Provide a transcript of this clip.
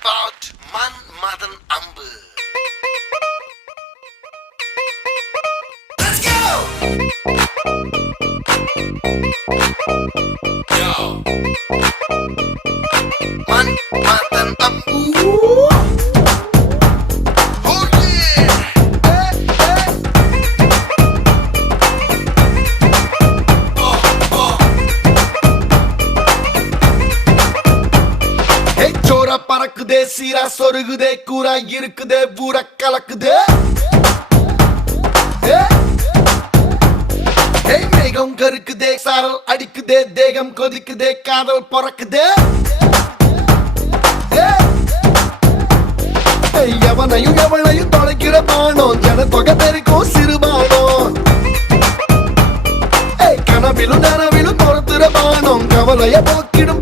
about Manmadhan அம்பு. Let's go! Yo! Manmadhan அம்பு. Oh yeah! Hey, hey! Oh. Hey, சோரா பறக்குதே, சீரா சொருகுதே, கூரா இருக்குதே, ஊர கலக்குதே. மேகம் கருக்குதே, சாரல் அடிக்குதே, தேகம் கொதிக்குதே, காதல் பறக்குதே. எவனையும் எவளையும் தொலைக்கிற பானம், ஜன தொகை பெருக்கும் சிறுபானம். கனவிலும் நனவிலும் துரத்துற பானம், கவலைய போக்கிடும்